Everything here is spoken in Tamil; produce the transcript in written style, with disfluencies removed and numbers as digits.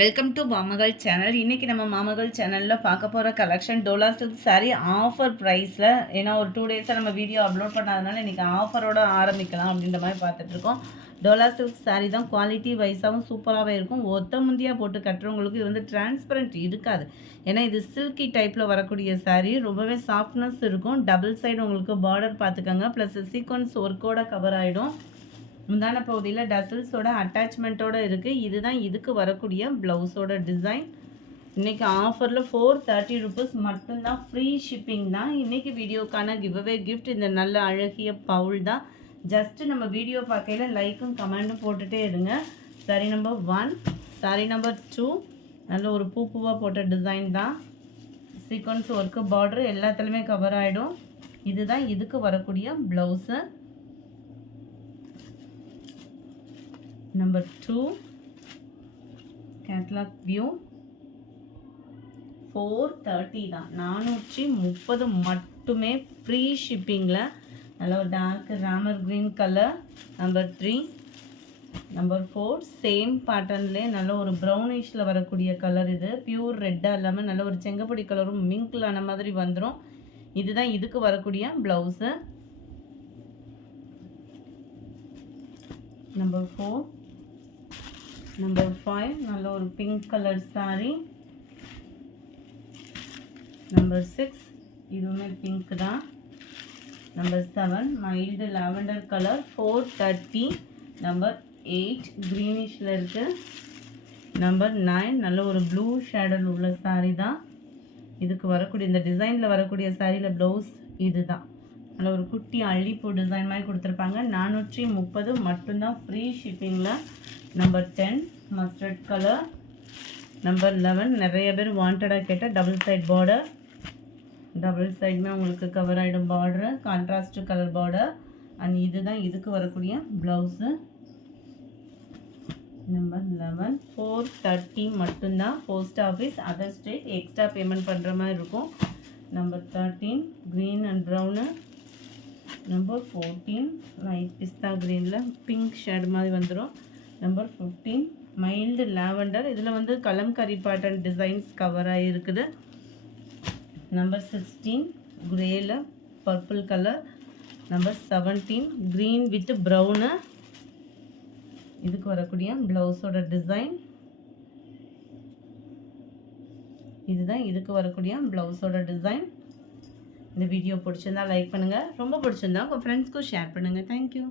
Welcome to மாமகள் channel. இன்றைக்கி நம்ம மாமகள் சேனலில் பார்க்க போகிற collection Dola silk sari offer ப்ரைஸில். ஏன்னா ஒரு 2 டேஸாக நம்ம வீடியோ அப்லோட் பண்ணாதனால இன்றைக்கி ஆஃபரோடு ஆரம்பிக்கலாம் அப்படின்ற மாதிரி பார்த்துட்ருக்கோம். டோலா சில்க் சாரீ தான் குவாலிட்டி வைஸாகவும் சூப்பராகவே இருக்கும். ஒத்த முந்தியாக போட்டு கட்டுறவங்களுக்கு இது வந்து டிரான்ஸ்பரண்ட் இருக்காது. ஏன்னா இது சில்கி டைப்பில் வரக்கூடிய சாரீ ரொம்பவே சாஃப்ட்னஸ் இருக்கும். டபுள் சைடு உங்களுக்கு பார்டர் பார்த்துக்கோங்க, ப்ளஸ் சீக்வன்ஸ் ஒர்க்கோட கவர் ஆகிடும். முந்தான பகுதியில் டசல்ஸோட அட்டாச்மெண்ட்டோடு இருக்குது. இதுதான் இதுக்கு வரக்கூடிய ப்ளவுஸோட டிசைன். இன்றைக்கி ஆஃபரில் 430 ருபீஸ் மட்டும்தான், ஃப்ரீ ஷிப்பிங் தான். இன்றைக்கி வீடியோக்கான கிவ்அவே கிஃப்ட் இந்த நல்ல அழகிய பவுல் தான். ஜஸ்ட்டு நம்ம வீடியோ பார்க்கையில் லைக்கும் கமெண்ட்டும் போட்டுகிட்டே இருங்க. சாரி நம்பர் 1, சாரி நம்பர் 2 நல்ல ஒரு பூவாக போட்ட டிசைன் தான். சீக்வன்ஸ் ஒர்க்கு பார்டர் எல்லாத்துலேயுமே கவர் ஆகிடும். இதுதான் இதுக்கு வரக்கூடிய ப்ளவுஸு. Number 2 catalogue view. 430 தான், 430 மட்டுமே, ஃப்ரீ ஷிப்பிங்கில். நல்ல ஒரு dark Ramar green colour. Number 3, number 4 same பேட்டர்ன்லேயே நல்ல ஒரு ப்ரௌனிஷில் வரக்கூடிய கலர். இது பியூர் ரெட்டாக இல்லாமல் நல்ல ஒரு செங்கப்பொடி கலரும் மிங்கில் ஆன மாதிரி வந்துடும். இதுதான் இதுக்கு வரக்கூடிய ப்ளவுஸு. நம்பர் 4, நம்பர் 5 நல்ல ஒரு பிங்க் கலர் சாரீ. நம்பர் 6 இதுவுமே பிங்க் தான். Number 7 mild lavender colour. 430. Number 8 க்ரீனிஷில் இருக்குது. நம்பர் 9 நல்ல ஒரு ப்ளூ ஷேடல் உள்ள சாரீ தான். இதுக்கு வரக்கூடிய இந்த டிசைனில் வரக்கூடிய சாரியில் ப்ளவுஸ் இது தான். நல்ல ஒரு குட்டி அள்ளிப்பூ டிசைன் மாதிரி கொடுத்துருப்பாங்க. 430 மட்டும்தான், ஃப்ரீ ஷிப்பிங்கில். Number 10 mustard colour. நம்பர் 11 நிறைய பேர் வாண்டடாக கேட்ட டபுள் சைட் பார்டர். டபுள் சைடுமே உங்களுக்கு கவர் ஆகிடும் border, contrast colour border. And இதுதான் இதுக்கு வரக்கூடிய ப்ளவுஸு. நம்பர் 11 430 மட்டும்தான். Post office, other state, extra payment பண்ணுற மாதிரி இருக்கும். Number 13 green and brown. Number 14 light pista க்ரீனில் பிங்க் ஷேட் மாதிரி வந்துடும். Number 15 mild lavender. இதில் வந்து கலம்கரி பேட்டர்ன் டிசைன்ஸ் கவர் ஆகிருக்குது. நம்பர் 16 கிரேயில் purple colour. Number 17 green with brown. இதுக்கு வரக்கூடிய ப்ளவுஸோட டிசைன் இதுதான் இதுக்கு வரக்கூடிய ப்ளவுஸோட டிசைன். இந்த வீடியோ பிடிச்சிருந்தா லைக் பண்ணுங்கள், ரொம்ப பிடிச்சிருந்தா உங்கள் ஃப்ரெண்ட்ஸ்க்கும் ஷேர் பண்ணுங்கள். தேங்க்யூ.